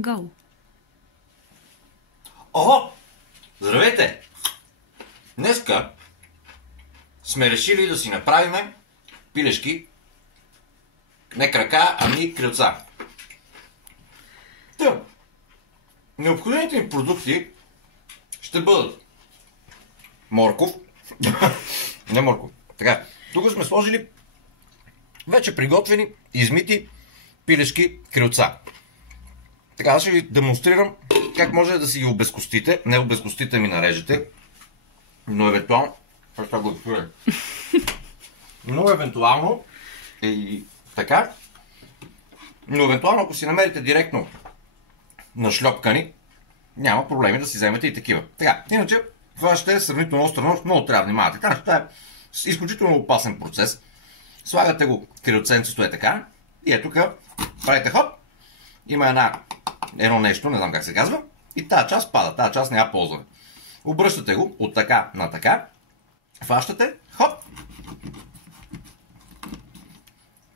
Go! О! Здравейте! Днеска сме решили да си направим пилешки, не крака, ами крилца. Та, необходимите им продукти ще бъдат морков, не морков, така, тук сме сложили вече приготвени, измити пилешки крилца. Така, аз ще ви демонстрирам как може да си ги обезкостите. Не обезкостите ми нарежете, но евентуално... Но евентуално и така. Но евентуално, ако си намерите директно нашлепкани, няма проблеми да си вземете и такива. Така, иначе това ще е сравнително остро, много трябва да внимавате. Така, това е изключително опасен процес. Слагате го крилценцето е така и ето тук правите хоп. Има едно нещо, не знам как се казва, и тази част пада, тази част няма ползване. Обръщате го от така на така, фащате, хоп,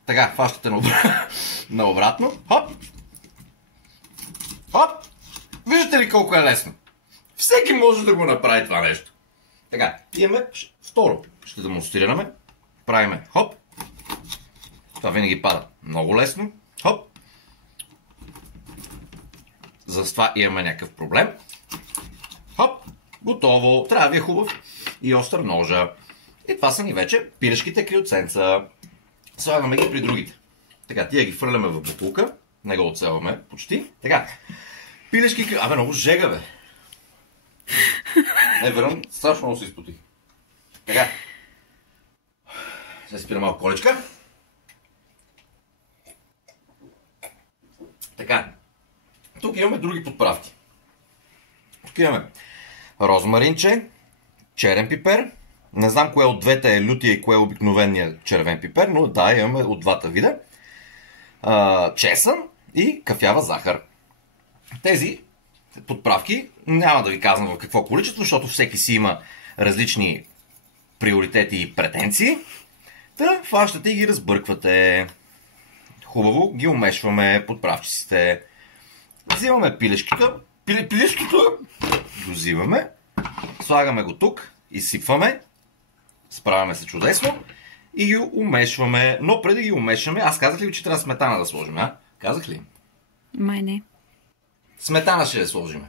така, фащате наобратно, хоп, хоп, виждате ли колко е лесно? Всеки може да го направи това нещо. Така, имаме второ, ще демонстрираме, правиме хоп, това винаги пада много лесно, хоп, за това имаме някакъв проблем. Хоп, готово. Трябва да ви е хубав и остър ножа. И това са ни вече пилешките крилценца. Слагаме ги при другите. Така, тия ги фърляме в бутулка. Не го оцелваме почти. Така, пилешки крилценца. Абе, много жега, бе. Не, верно, страшно много се изпотих. Така. Сега спира малко колечка. Така. Тук имаме други подправки. Тук имаме розмаринче, черен пипер. Не знам кое от двете е лютия и кое е обикновения червен пипер, но да, имаме от двата вида. Чесън и кафява захар. Тези подправки няма да ви казвам в какво количество, защото всеки си има различни приоритети и претенции. Та фащате и ги разбърквате. Хубаво ги умешваме подправчиците. Взимаме пилешките, го взимаме, слагаме го тук, изсипваме, справяме се чудесно и ги умешваме. Но преди ги умешваме, аз казах ли, че трябва сметана да сложим, а? Казах ли? Май не. Сметана ще я сложим.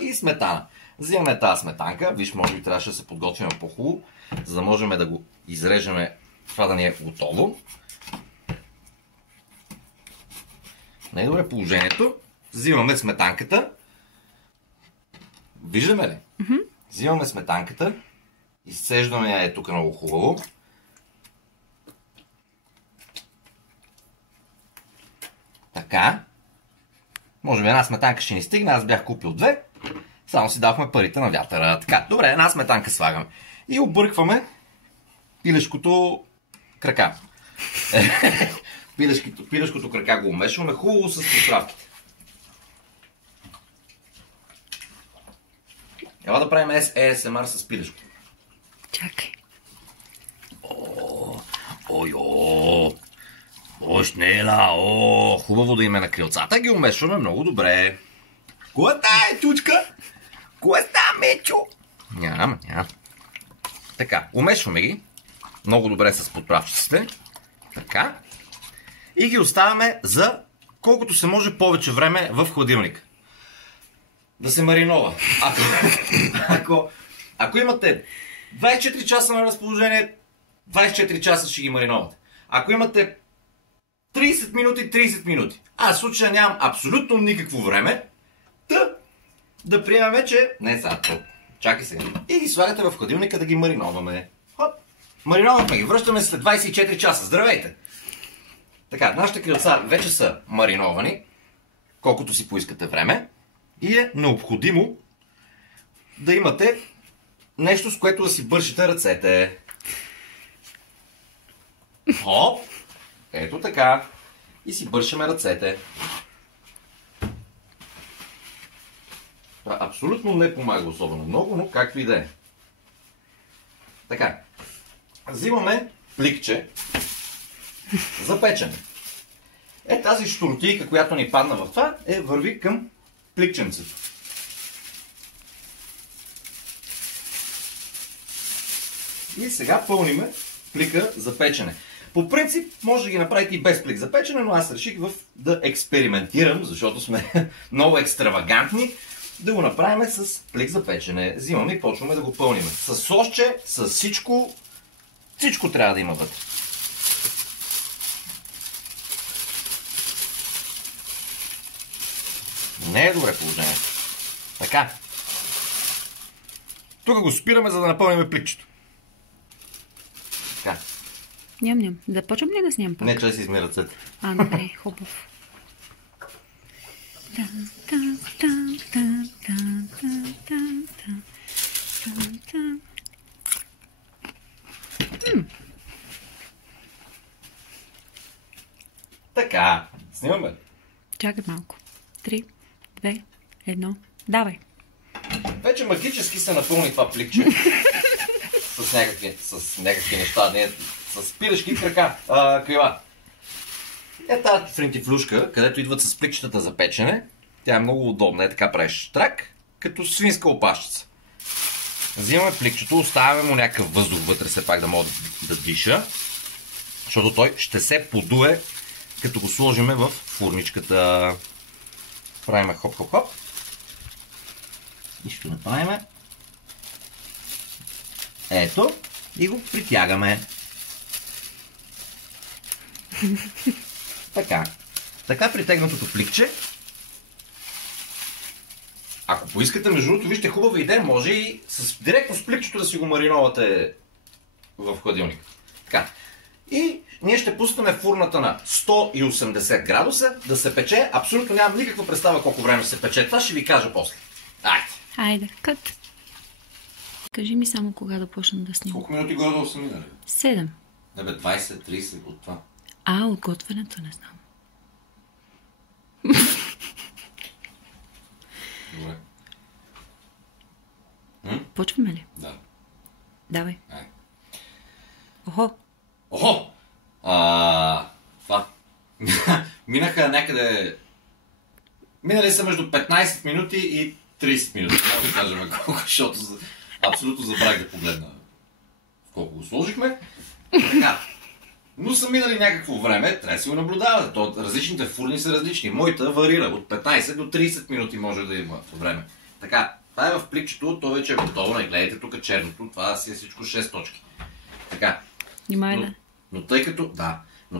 И сметана. Взимаме тази сметанка, виж, може би трябваше да се подготвим по-хубаво, за да можем да го изрежем, това да ни е готово. Най-добре положението. Взимаме сметанката. Виждаме ли? Взимаме сметанката. Изцеждаме я тук много хубаво. Така. Може би една сметанка ще ни стигне. Аз бях купил две. Само си дахме парите на вятъра. Така, добре, една сметанка слагаме. И объркваме пилешкото крака. Пилешкото крака го умешваме хубаво с подправките. Ела да правим ASMR с пилешко. Чакай. Шнела, хубаво да има на крилцата, ги умешваме много добре. Кое тая чучка? Кое става, Мечо? Няма. Така, умешваме ги много добре с подправчиците. Така. И ги оставяме за колкото се може повече време в хладилник. Да се маринова. Ако имате 24 часа на разположение, 24 часа ще ги мариновате. Ако имате 30 минути, 30 минути. Аз в случая нямам абсолютно никакво време. Да приемаме, че... Не, сега, чакай сега. И ги слагате в хладилника да ги мариноваме. Хоп. Мариновахме ги. Връщаме след 24 часа. Здравейте! Така, нашите крилца вече са мариновани, колкото си поискате време, и е необходимо да имате нещо, с което да си бършите ръцете. Хоп! Ето така. И си бършаме ръцете. Това абсолютно не помага особено много, но както и да е. Така. Взимаме пликче за печене. Тази щуротийка, която ни падна в това, върви към пликченцето. И сега пълниме плика за печене. По принцип, може да ги направите и без плик за печене, но аз реших да експериментирам, защото сме много екстравагантни, да го направим с плик за печене. Взимаме и почваме да го пълним. С сосче, с всичко. Всичко трябва да има вътре. Не е добре положение. Така. Тук го спираме, за да напълним пликчето. Така. Ням. Да почвам ли да снимам пак? Не, че да си измия ръцете. Добре, хубав. Така. Снимаме. Чакай малко. 3, 2, 1. Давай. Вече магически се напълни това пликче. с някакви неща. Не, с пилешки крака. Крила. Тази френтифлюшка, където идват с пликчетата за печене, тя е много удобна. Така правиш трак, като свинска опашчица. Взимаме пликчето, оставяме му някакъв въздух вътре, все пак да може да диша, защото той ще се подуе, като го сложиме в фурничката. Правиме хоп-хоп-хоп. Нищо не правиме. Ето. И го притягаме. Така. Така притегнатото пликче. Ако поискате, между другото, вижте, хубава идея, може и директно с пликчето да си го мариновате в хладилника. Така. И ние ще пуснем фурната на 180 градуса да се пече. Абсолютно нямам никаква представа колко време се пече. Това ще ви кажа после. Айде. Айде, кът. Кажи ми само кога да почна да снимам. Колко минути горе-долу са минали? 7. Не бе, 20-30 от това. От готвенето не знам. Добре. Почваме ли? Да. Давай. Айде. Охо. Това. Минаха някъде... Минали са между 15 минути и 30 минути. Може да кажем колко, защото абсолютно забравих да погледна в колко го сложихме. Така. Но са минали някакво време, трябва да си го наблюдавате. Различните фурни са различни. Моята варира от 15 до 30 минути може да има време. Така, това е в пликчето, то вече е готово. Не гледайте тук черното, това си е всичко 6 точки. Така. Но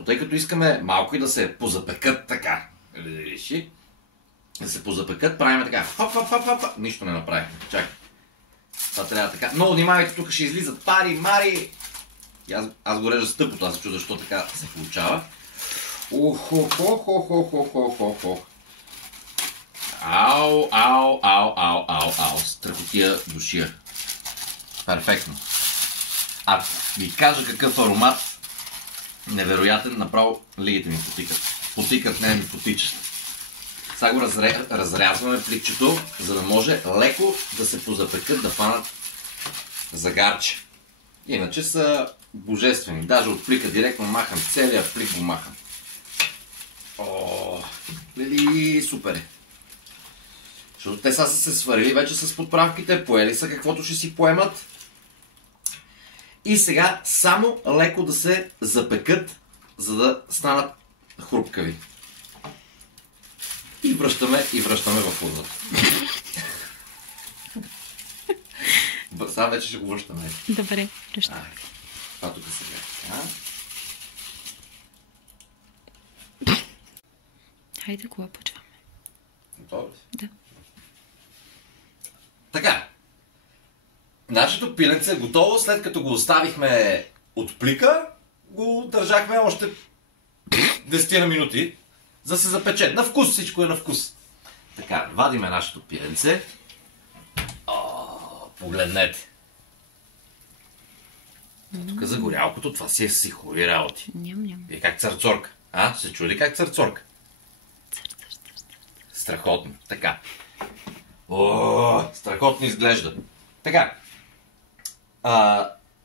тъй като искаме малко и да се позапекат така, да се позапекат, правим така. Хоп. Нищо не направихме. Чакай. Това трябва така. Много внимавайте, тук ще излизат пари, мари. Аз го режа с тъпото, аз се чудя, защо така се получава. Ау. Страхотия душия. Перфектно. Ви кажа какъв аромат невероятен, направо лигите ми потикат. Потикат, не ми потичат. Сега го разрязваме пликчето, за да може леко да се позапекат, да фанат загарче. Иначе са божествени. Даже от плика директно махам, целият плик го махам. Супер е. Защото те са се сварили вече с подправките, поели са каквото ще си поемат. И сега само леко да се запекат, за да станат хрупкави. И връщаме във фурната. Сега вече ще го връщаме. Добре, връщаме. Това тук сега. Хайде, кога почваме? Готово ли? Да. Така. Нашето пиленце е готово, след като го оставихме от плика, го държахме още 10 минути, за да се запече. На вкус, всичко е на вкус. Така, вадиме нашето пиленце. Погледнете. Тук за горялкото, това си е си хубави работи. Ням. И как църцорка. Се чули как църцорка? Страхотно. Така. Страхотно изглежда. Така.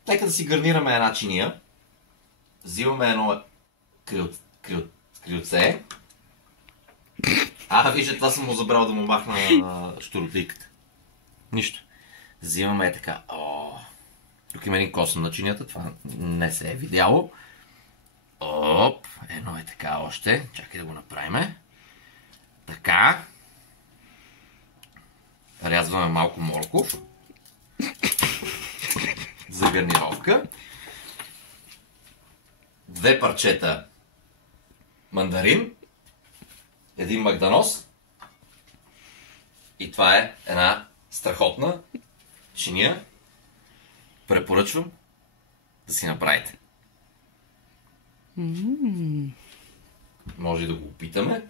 Нека да си гарнираме една чиния. Взимаме едно крилце. Вижте, това съм му забрал да му махна щуротийката. Нищо. Взимаме така. Тук има един косъм на чинията, това не се е видяло. Оп, едно е така още. Чакай да го направим. Така. Рязваме малко морков. За гарнировка. 2 парчета мандарин. 1 магданоз. И това е една страхотна чиния. Препоръчвам да си направите. Може и да го опитаме.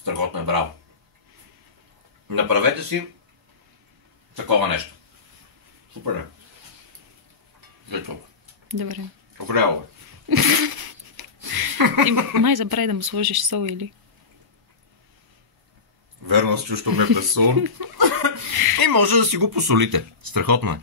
Страхотно е, браво. Направете си такова нещо. Супер е. Добре. Добре, бе. Май забрави да му сложиш сол или? Верно, с чущо ме без сол. И може да си го посолите. Страхотно е.